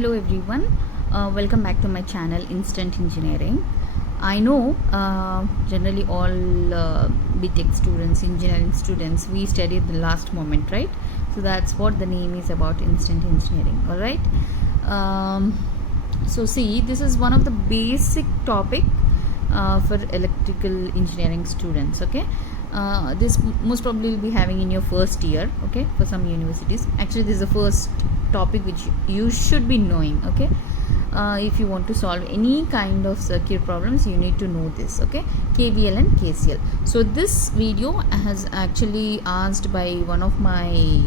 Hello everyone, welcome back to my channel Instant Engineering. I know generally all BTech students, engineering students, we study at the last moment, right? So that's what the name is about, Instant Engineering. All right. So see, this is one of the basic topic for electrical engineering students. Okay. This most probably will be having in your first year, okay, for some universities. Actually, this is the first topic which you should be knowing, okay. If you want to solve any kind of circuit problems, you need to know this, okay, KVL and KCL. So this video has actually asked by one of my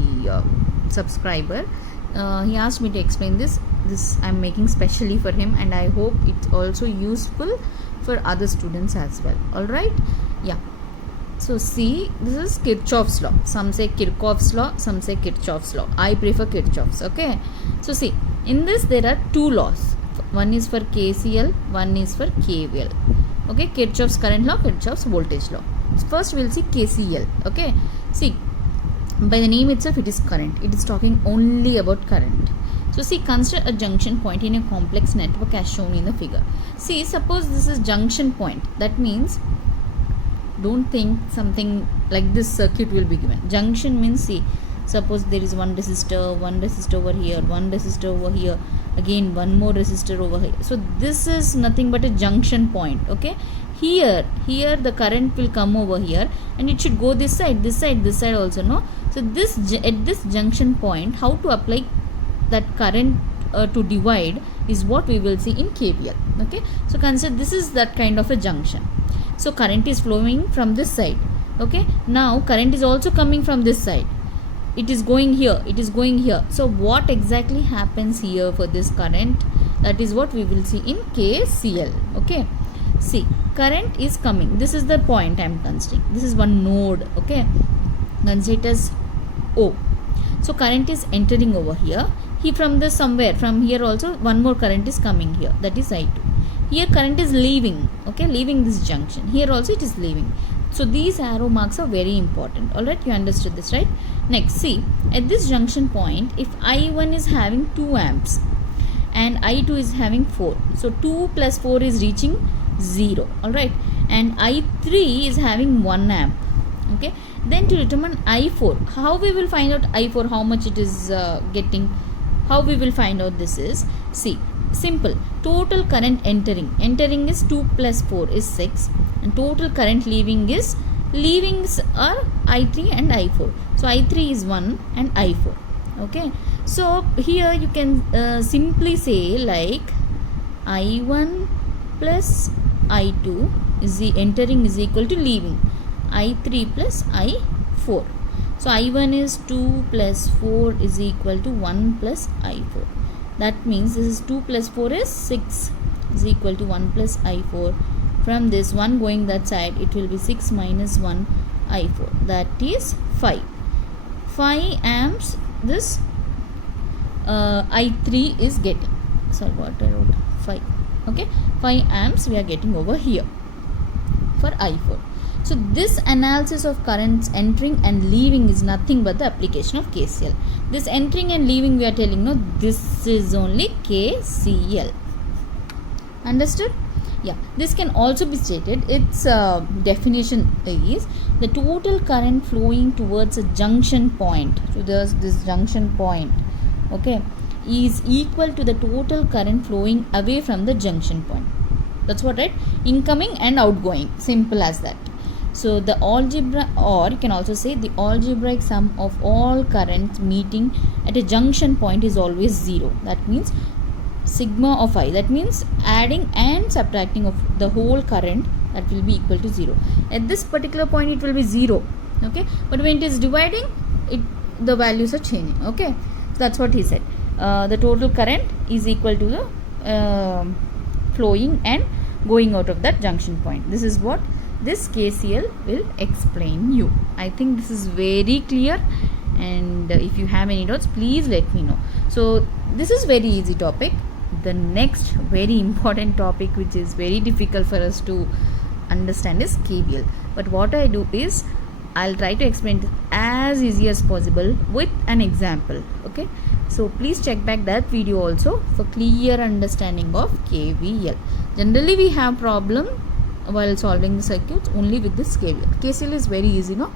subscriber. He asked me to explain this I'm making specially for him, and I hope it's also useful for other students as well. All right, yeah. So see, this is Kirchhoff's law. Some say Kirchhoff's law, some say Kirchhoff's law. I prefer Kirchhoff's, okay. So see, in this there are two laws. One is for KCL, one is for KVL. Okay, Kirchhoff's current law, Kirchhoff's voltage law. First we'll see KCL, okay. See, by the name itself it is current. It is talking only about current. So see, consider a junction point in a complex network as shown in the figure. See, suppose this is junction point. That means don't think something like this circuit will be given. Junction means, see, suppose there is one resistor over here, one resistor over here, again one more resistor over here. So this is nothing but a junction point, okay. Here the current will come over here and it should go this side also, no. So this at this junction point, how to apply that current to divide is what we will see in KVL, okay. So consider this is that kind of a junction. So current is flowing from this side, okay. Now current is also coming from this side. It is going here, it is going here. So what exactly happens here for this current? That is what we will see in KCL, okay. See, current is coming. This is the point I am considering. This is one node, okay. Consider it as O. So current is entering over here. From here also one more current is coming here. That is I2. Here current is leaving, okay, leaving this junction. Here also it is leaving. So these arrow marks are very important. Alright, you understood this, right? Next, see, at this junction point, if I1 is having 2 amps and I2 is having 4. So 2 plus 4 is reaching 0. Alright, and I3 is having 1 amp. Okay, then to determine I4, how we will find out I4, how much it is getting? How we will find out this is, see, simple. Total current entering is 2 plus 4 is 6, and total current leavings are I3 and I4. So I3 is 1 and I4, okay. So here you can simply say like I1 plus I2 is the entering is equal to leaving I3 plus I4. So I1 is 2 plus 4 is equal to 1 plus I4. That means this is 2 plus 4 is 6 is equal to 1 plus I4. From this 1 going that side, it will be 6 minus 1 I4. That is 5. 5 amps this I3 is getting. Sorry, what I wrote? 5. Okay, 5 amps we are getting over here for I4. So this analysis of currents entering and leaving is nothing but the application of KCL. This entering and leaving we are telling, no, this is only KCL. Understood? Yeah. This can also be stated. Its definition is the total current flowing towards a junction point. So there's this junction point, okay, is equal to the total current flowing away from the junction point. That's what, right? Incoming and outgoing. Simple as that. So the algebra, or you can also say the algebraic sum of all currents meeting at a junction point is always 0. That means sigma of I. That means adding and subtracting of the whole current, that will be equal to 0. At this particular point it will be 0. Okay. But when it is dividing, the values are changing. Okay. So that's what he said. The total current is equal to the flowing and going out of that junction point. This is what this KCL will explain you. I think this is very clear, and if you have any doubts, please let me know. So this is very easy topic. The next very important topic, which is very difficult for us to understand, is KVL. But what I do is I'll try to explain it as easy as possible with an example. Okay, so please check back that video also for clear understanding of KVL. Generally we have problem while solving the circuits only with this KVL. KCL is very easy, no?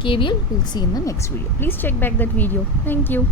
KVL we'll see in the next video. Please check back that video. Thank you.